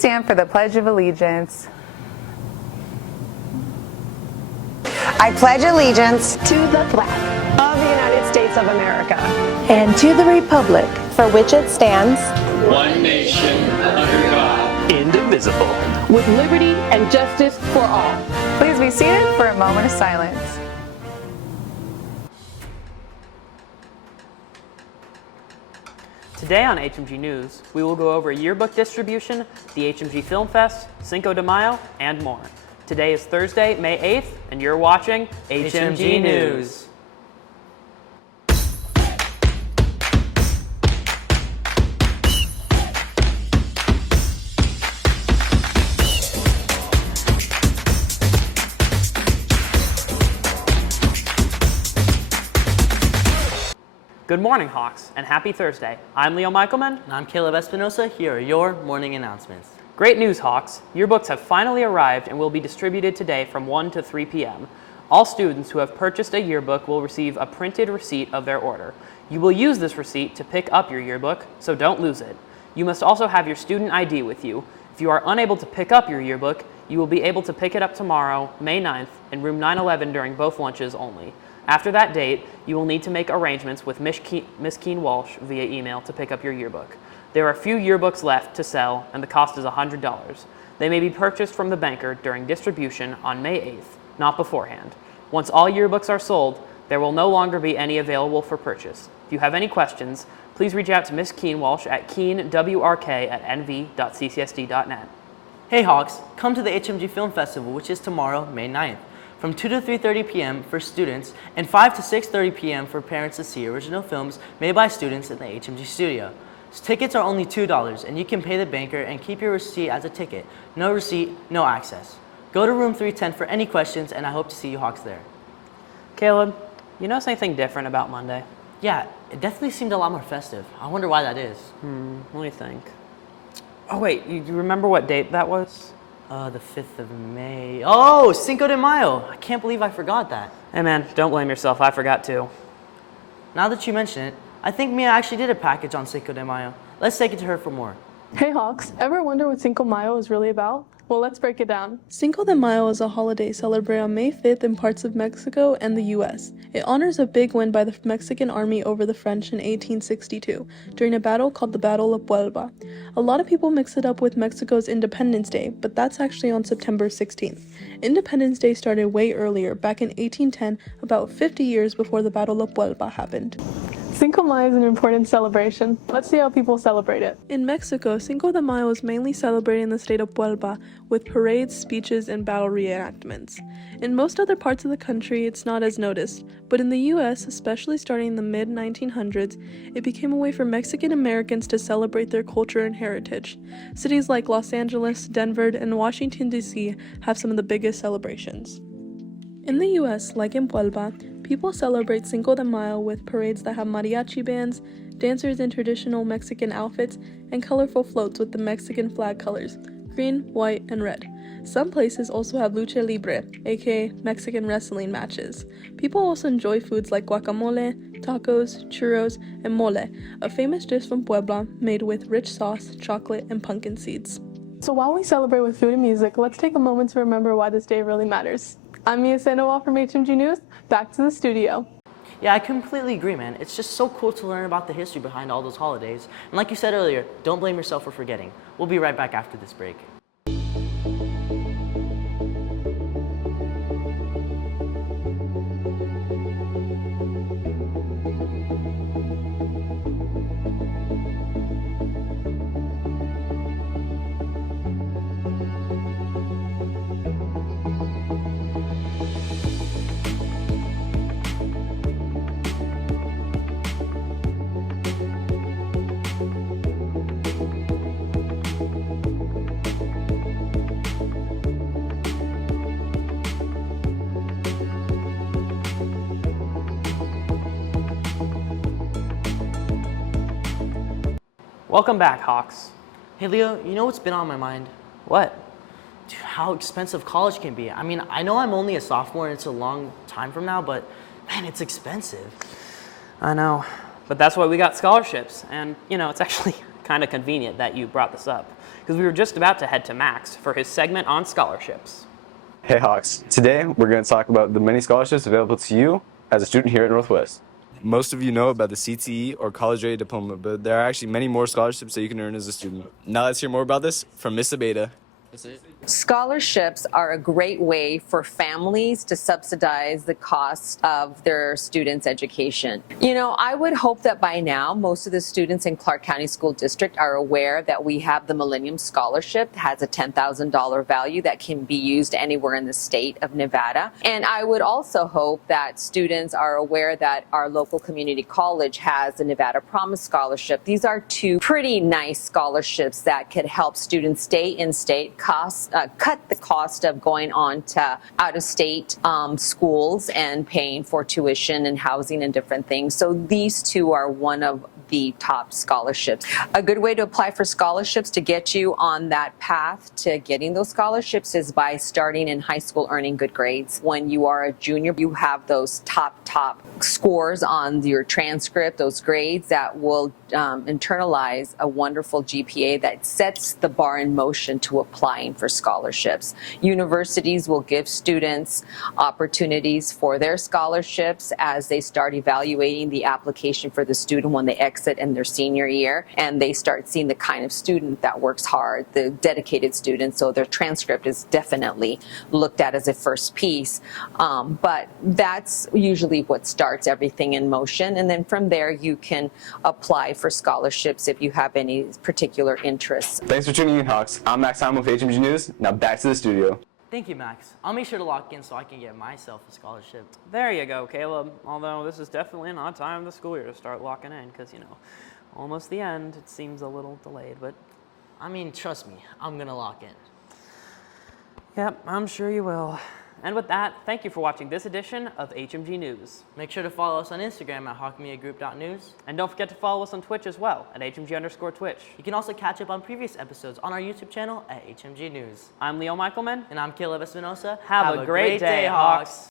stand for the Pledge of Allegiance. I pledge allegiance to the flag of the United States of America and to the republic for which it stands, one nation, under God, indivisible, with liberty and justice for all. Please be seated for a moment of silence. Today on HMG News, we will go over yearbook distribution, the HMG Film Fest, Cinco de Mayo, and more. Today is Thursday, May 8th, and you're watching HMG News. Good morning, Hawks, and happy Thursday. I'm Leo Michaelman. And I'm Caleb Espinosa. Here are your morning announcements. Great news, Hawks. Yearbooks have finally arrived and will be distributed today from 1 to 3 p.m. All students who have purchased a yearbook will receive a printed receipt of their order. You will use this receipt to pick up your yearbook, so don't lose it. You must also have your student ID with you. If you are unable to pick up your yearbook, you will be able to pick it up tomorrow, May 9th, in room 911 during both lunches only. After that date, you will need to make arrangements with Miss Keen Walsh via email to pick up your yearbook. There are a few yearbooks left to sell, and the cost is $100. They may be purchased from the banker during distribution on May 8th, not beforehand. Once all yearbooks are sold, there will no longer be any available for purchase. If you have any questions, please reach out to Miss Keen Walsh at keenwrk@nv.ccsd.net. Hey Hawks, come to the HMG Film Festival, which is tomorrow, May 9th. From 2 to 3:30 p.m. for students and 5 to 6:30 p.m. for parents to see original films made by students in the HMG studio. Tickets are only $2 and you can pay the banker and keep your receipt as a ticket. No receipt, no access. Go to room 310 for any questions and I hope to see you Hawks there. Caleb, you notice anything different about Monday? Yeah, it definitely seemed a lot more festive. I wonder why that is. Let me think. Oh wait, you remember what date that was? The 5th of May. Oh, Cinco de Mayo. I can't believe I forgot that. Hey man, don't blame yourself, I forgot too. Now that you mention it, I think Mia actually did a package on Cinco de Mayo. Let's take it to her for more. Hey Hawks, ever wonder what Cinco de Mayo is really about? Well, let's break it down. Cinco de Mayo is a holiday celebrated on May 5th in parts of Mexico and the US. It honors a big win by the Mexican army over the French in 1862 during a battle called the Battle of Puebla. A lot of people mix it up with Mexico's Independence Day, but that's actually on September 16th. Independence Day started way earlier, back in 1810, about 50 years before the Battle of Puebla happened. Cinco de Mayo is an important celebration. Let's see how people celebrate it. In Mexico, Cinco de Mayo is mainly celebrated in the state of Puebla with parades, speeches, and battle reenactments. In most other parts of the country, it's not as noticed, but in the US, especially starting in the mid-1900s, it became a way for Mexican Americans to celebrate their culture and heritage. Cities like Los Angeles, Denver, and Washington, D.C. have some of the biggest celebrations. In the US, like in Puebla, people celebrate Cinco de Mayo with parades that have mariachi bands, dancers in traditional Mexican outfits, and colorful floats with the Mexican flag colors, green, white, and red. Some places also have lucha libre, aka Mexican wrestling matches. People also enjoy foods like guacamole, tacos, churros, and mole, a famous dish from Puebla made with rich sauce, chocolate, and pumpkin seeds. So while we celebrate with food and music, let's take a moment to remember why this day really matters. I'm Mia Sandoval from HMG News. Back to the studio. Yeah, I completely agree, man. It's just so cool to learn about the history behind all those holidays. And like you said earlier, don't blame yourself for forgetting. We'll be right back after this break. Welcome back, Hawks. Hey Leo, you know what's been on my mind? What? Dude, how expensive college can be. I mean, I know I'm only a sophomore and it's a long time from now, but man, it's expensive. I know, but that's why we got scholarships. And, you know, it's actually kind of convenient that you brought this up, because because we were just about to head to Max for his segment on scholarships. Hey Hawks, today we're going to talk about the many scholarships available to you as a student here at Northwest. Most of you know about the CTE or College Ready Diploma, but there are actually many more scholarships that you can earn as a student. Now let's hear more about this from Miss Abeda. Scholarships are a great way for families to subsidize the cost of their students' education. You know, I would hope that by now most of the students in Clark County School District are aware that we have the Millennium Scholarship that has a $10,000 value that can be used anywhere in the state of Nevada. And I would also hope that students are aware that our local community college has the Nevada Promise Scholarship. These are two pretty nice scholarships that could help students stay in state, cut the cost of going on to out-of-state schools and paying for tuition and housing and different things. So these two are one of the top scholarships. A good way to apply for scholarships to get you on that path to getting those scholarships is by starting in high school earning good grades. When you are a junior, you have those top scores on your transcript, those grades that will internalize a wonderful GPA that sets the bar in motion to applying for scholarships. Universities will give students opportunities for their scholarships as they start evaluating the application for the student when they exit in their senior year, and they start seeing the kind of student that works hard, the dedicated student, so their transcript is definitely looked at as a first piece. But that's usually what starts everything in motion, and then from there you can apply for scholarships if you have any particular interests. Thanks for tuning in, Hawks. I'm Max Simon with HMG News. Now back to the studio. Thank you, Max. I'll make sure to lock in so I can get myself a scholarship. There you go, Caleb. Although this is definitely not time of the school year to start locking in, because, you know, almost the end. It seems a little delayed, but... I mean, trust me, I'm gonna lock in. Yep, I'm sure you will. And with that, thank you for watching this edition of HMG News. Make sure to follow us on Instagram at hawkmediagroup.news. And don't forget to follow us on Twitch as well, at HMG_Twitch. You can also catch up on previous episodes on our YouTube channel at HMG News. I'm Leo Michaelman. And I'm Caleb Espinosa. Have a great day, Hawks.